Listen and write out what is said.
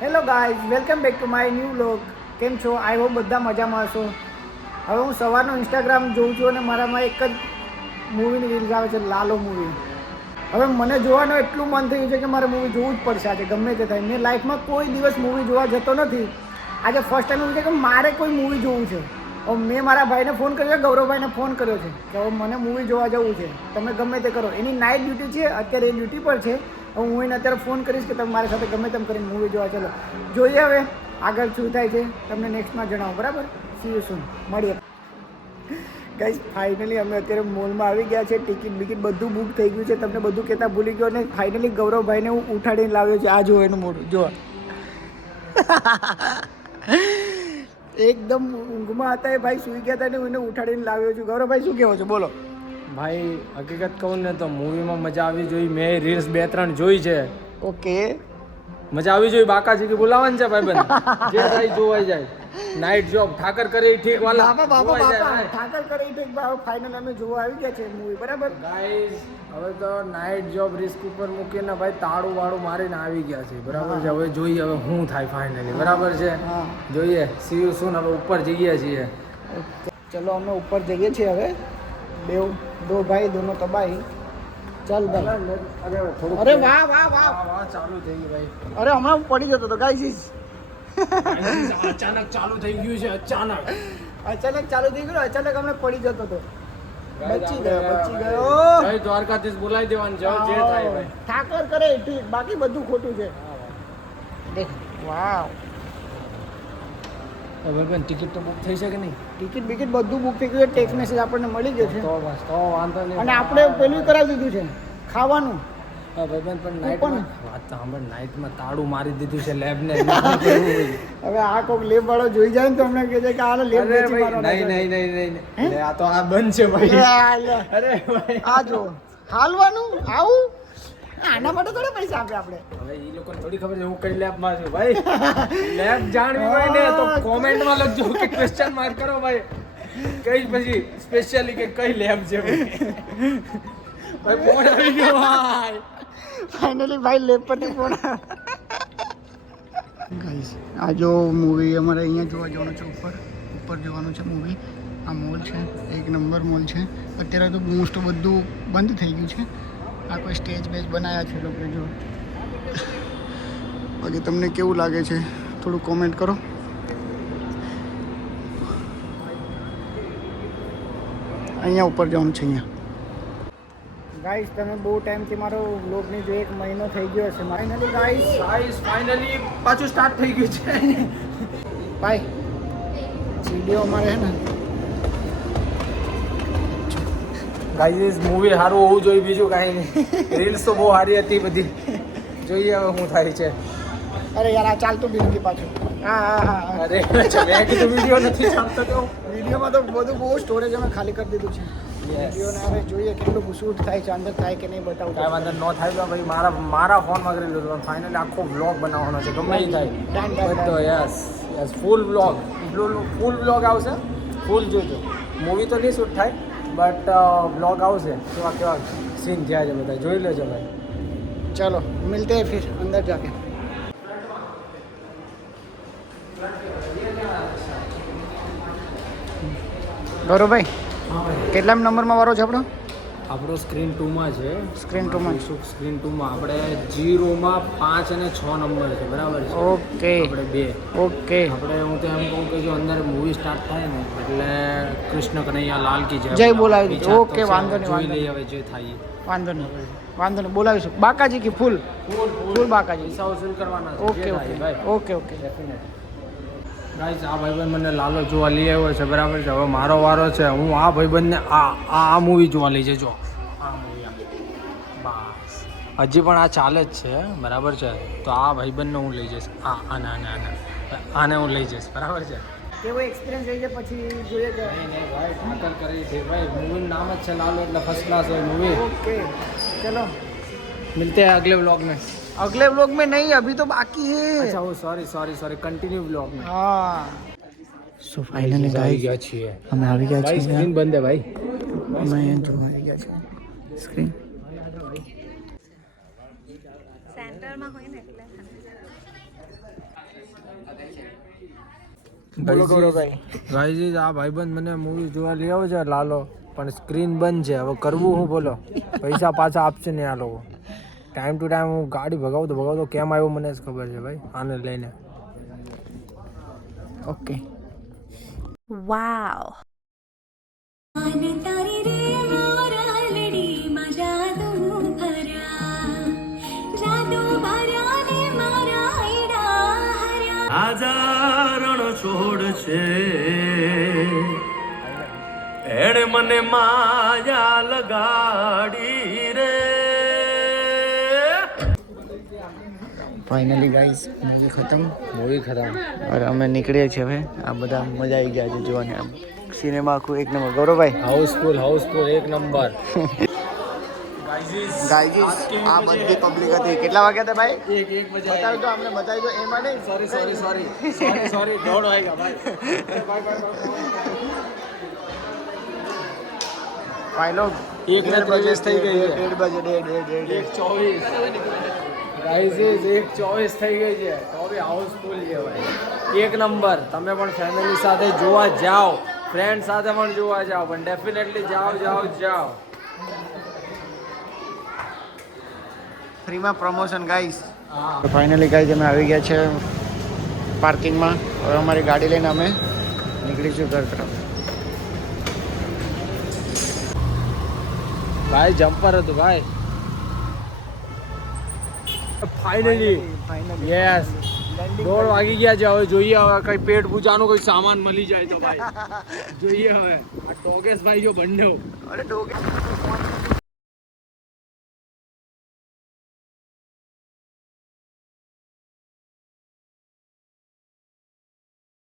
Hello guys, welcome back to my new vlog. કેમ છો? I hope બધા મજામાં હશો. હવે હું સવારનું ઇન્સ્ટાગ્રામ જોઉં છું અને મારામાં એક જ મૂવીની રીલ્સ આવે છે, લાલો મૂવી. હવે મને જોવાનું એટલું મન થયું છે કે મારે મૂવી જોવું જ પડશે આજે, ગમે તે થાય. મેં લાઈફમાં કોઈ દિવસ મૂવી જોવા જતો નથી. આજે ફર્સ્ટ ટાઈમ એવું છે કે મારે કોઈ મૂવી જોવું છે. હવે મેં મારા ભાઈને ફોન કર્યો, ગૌરવભાઈને ફોન કર્યો છે કે હવે મને મૂવી જોવા જવું છે, તમે ગમે તે કરો. એની નાઇટ ડ્યુટી છે, અત્યારે એ ડ્યુટી પર છે. હું એને અત્યારે ફોન કરીશ કે તમે મારી સાથે ગમે તેમ કરીને મૂવી જોવા ચાલો. જોઈએ હવે આગળ શું થાય છે, તમને નેક્સ્ટમાં જણાવો, બરાબર? સી યુ સૂન, મળીએ. ગાઈસ, ફાઇનલી અમે અત્યારે મોલમાં આવી ગયા છે. ટિકિટ બિકિટ બધું બુક થઈ ગયું છે. તમને બધું કહેતા ભૂલી ગયો ને ફાઇનલી ગૌરવભાઈને હું ઉઠાડીને લાવ્યો છે. આ જુઓ એનું મોઢું, જુઓ. એકદમ ઊંઘમાં હતા એ ભાઈ, સૂઈ ગયા હતા ને હું એને ઉઠાડીને લાવ્યો છું. ગૌરવભાઈ શું કહેવો છો, બોલો. ભાઈ હકીકત કહું ને તો મૂવીમાં મજા આવી જોઈ. મેં રીલ્સ 2-3 જોઈ છે. ઓકે, મજા આવી જોઈ. બાકાજી કે બોલાવવાનું છે ભાઈબંધ, જે થાય જોવાઈ જાય. નાઇટ જોબ ઠાકર કરે એ ઠીક વાલા. બાપા ઠાકર કરે એ ઠીક. ફાઇનલ અમે જોવા આવી ગયા છે મૂવી, બરાબર ગાઈસ. હવે તો નાઇટ જોબ રિસ્ક ઉપર મૂકીને ભાઈ તાળું વાળું મારીને આવી ગયા છે, બરાબર છે. હવે જોઈએ હવે શું થાય ફાઇનલી, બરાબર છે. જોઈએ, સી યુ સૂન. હવે ઉપર જઈએ છીએ. ચલો અમે ઉપર જઈએ છીએ હવે. દો ભાઈ દોનો તબાહી. ચાલ ભાઈ. અરે વાહ વાહ વાહ, ચાલુ થઈ ગયું ભાઈ. અરે હમણાં પડી જતો હતો ગાઈસ. અચાનક ચાલુ થઈ ગયું છે. અચાનક ચાલુ થઈ ગયું, અચાનક હમણાં પડી જતો હતો. બચી ગયો. જય દ્વારકાધીશ બોલાવી દેવાનું છે, જે થાય ભાઈ. ઠાકર કરે ઠીક, બાકી બધું ખોટું છે. દેખ, વાવ. ભાઈ ટિકિટ તો બુક થઈ છે કે નહીં? ટિકિટ બિકિટ બધું બુક થઈ ગયું. ટેક્સ મેસેજ આપણને મળી ગયો છે. તો બસ, તો વાંધો નહીં. અને આપણે પેલું કરાવી દીધું છે, ખાવાનું. હા ભાઈ, પણ નાઇટમાં વાત તો સાંભળ, નાઇટમાં તાળું મારી દીધું છે લેબને. હવે આ કોઈક લેબ વાળો જોઈ જાય ને તો અમને કહે છે કે આ લેબ વેચી મારવાનો છે. નહીં, આ તો આ બંધ છે ભાઈ. અરે ભાઈ, આ જો હાલવાનું આવું, આના માટે થોડા પૈસા આપે આપણે. હવે એ લોકોને થોડી ખબર છે હું કઈ લેબમાં છું ભાઈ. લેબ જાણવી હોય ને તો કોમેન્ટમાં લખજો કે ક્વેશ્ચન માર્ક કરો ભાઈ. કઈ પછી સ્પેશિયલી કે કઈ લેબ છે ભાઈ. ફોન આવી ગયો ભાઈ. ફાઇનલી ભાઈ લેબ પરથી ફોન. ગાઈસ, આ જો મૂવી અમારે અહીંયા જોવા જવાનું છે. ઉપર જોવાનું છે મૂવી. આ મોલ છે, એક નંબર મોલ છે. અત્યારે તો મોસ્ટ બધું બંધ થઈ ગયું છે. આ કોઈ સ્ટેજ બેજ બનાવ્યા છે લોકો. જો બાકી તમને કેવું લાગે છે થોડું કોમેન્ટ કરો. અહીંયા ઉપર જવાનું છે. અહીંયા ગાઈસ, તમે બહુ ટાઈમથી મારો વ્લોગની જો 1 મહિનો થઈ ગયો હશે. ફાઇનલી ગાઈસ, ફાઇનલી પાછું સ્ટાર્ટ થઈ ગયું છે ભાઈ. વિડીયો અમારે હે ને ગાઈસ, મૂવી સારું હોવું જોઈએ, બીજું કાંઈ નહીં. રીલ્સ તો બહુ સારી હતી બધી. જોઈએ હવે શું થાય છે. અરે યાર, આ ચાલતું બી નથી પાછું. હા. અરે મેં કીધું વિડીયો નથી ચાલતો તો. વિડીયોમાં તો બધું બહુ સ્ટોરેજ અમે ખાલી કરી દીધું છે. વિડીયોને હવે જોઈએ કેટલું શૂટ થાય છે, અંદર થાય કે નહીં બતાવું. કાંઈ વાંધો ન થાય તો ભાઈ મારા ફોનમાં કરી લીધું. ફાઇનલી આખો વ્લોગ બનાવવાનો છે, ગમે એ થાય બધો. યસ, ફૂલ વ્લોગ આવશે. ફૂલ જોજો. મૂવી તો નહીં શૂટ થાય બટ વ્લોગ આવશે. કેવા સીન થયા છે બધા જોઈ લેજો ભાઈ. ચલો મિલતે હૈ ફિર અંદર જાકે. ગૌરવભાઈ, કેટલા નંબરમાં વારો છે આપણો સ્ક્રીન 2માં છે. સ્ક્રીન 2માં સ્ક્રીન 2માં આપણે 0માં 5 અને 6 નંબર છે, બરાબર છે. ઓકે, આપણે 2. ઓકે. આપણે હું તો એમ કહું કે જો અંદર મૂવી સ્ટાર્ટ થાય ને એટલે કૃષ્ણ કનૈયા લાલ કી જય બોલાવી દીધું. ઓકે, વાંધો નહીં. જોઈ લઈએ હવે જે થાય. વાંધો નહીં, બોલાવીશું. બાકાજી કી ફૂલ બાકાજી. પૈસા વસૂલ કરવાના છે. ઓકે ભાઈ. ઓકે. ગાઈસ, આ ભાઈબંધ મને લાલો જોવા લઈ આવ્યો છે, બરાબર છે. હવે મારો વારો છે. હું આ ભાઈબંધને આ મૂવી જોવા લઈ જજો. આ મૂવી બસ હજી પણ આ ચાલે જ છે, બરાબર છે. તો આ ભાઈબંધને હું લઈ જઈશ. આને હું લઈ જઈશ, બરાબર છે. કેવો એક્સપિરિયન્સ રહી છે પછી જોઈએ કે નહીં ભાઈ, ઠાકર કરી છે ભાઈ. મૂવીનું નામ જ છે લાલો, એટલે ફર્સ્ટ ક્લાસ હોય મૂવી. ओके, चलो मिलते हैं अगले व्लॉग में. अगले व्लॉग में नहीं, अभी तो बाकी है. अच्छा वो सॉरी कंटिन्यू व्लॉग में. हाँ. સો ફાઇનલી આવી ગયા છીએ. અમે આવી ગયા ભાઈ છીએ. સ્ક્રીન બંધ હે ભાઈ. અમે જો આવી ગયા છીએ. સ્ક્રીન સેન્ટરમાં હોય ને એટલે બોલો ગૌરવભાઈ. ગાઈઝ આ ભાઈબંધ મને મૂવી જોવા લઈ આવ્યો છે લાલો, પણ સ્ક્રીન બંધ છે. હવે કરવું હું બોલો, પૈસા પાછા આપશે ને આ લોકો. ટાઈમ ટુ ટાઈમ હું ગાડી ભગાવતો કેમ આવ્યો મને જ ખબર છે ભાઈ, આને લઈને. ઓકે. વાવ. અને તારી રે મોરા લડી માં જાદુ ભર્યા ને મારા ઈડા હર્યા. આજારણ છોડ છે એણે મને માયા લગાડી રે. ફાઇનલી ગાઈસ મૂવી ખતમ. મૂવી ખરાબ. और અમે નીકળીએ છીએ હવે. આ બધા મજા આવી ગયા છે જોવાને. આમ સિનેમા આખું એક નંબર. ગૌરવભાઈ હાઉસફુલ એક નંબર. ગાઈસ આ બધી પબ્લિક હતી. કેટલા વાગ્યા હતા ભાઈ? એક બજે બતાવી દો અમને, બતાવી દો. એમાં નહીં, સોરી દોડ વાગ્યા ભાઈ. ભાઈ લોગ એક ને 23 થઈ ગઈ છે. 1:30 બજે 1:30. 1:24 ગાઈઝ 1:24 થઈ ગઈ છે તો બી હાઉસફુલ છે ભાઈ. એક નંબર. તમે પણ ફેમિલી સાથે જોવા જાઓ, ફ્રેન્ડ સાથે પણ જોવા જાઓ, પણ ડેફિનેટલી જાઓ. ફ્રીમાં પ્રમોશન ગાઈસ. ફાઇનલી ગાઈસ અમે આવી ગયા છે પાર્કિંગમાં. હવે અમારી ગાડી લઈને અમે નીકળીશું ઘર તરફ. ભાઈ જમ્પર હતું ભાઈ. ફાઇનલી યસ 1:30 વાગી ગયા છે. હવે જોઈએ હવે કઈ પેટ પૂજાનું કોઈ સામાન મળી જાય તો ભાઈ જોઈએ હવે. આ ટોગેશ ભાઈ જો બંને અરે ડોગે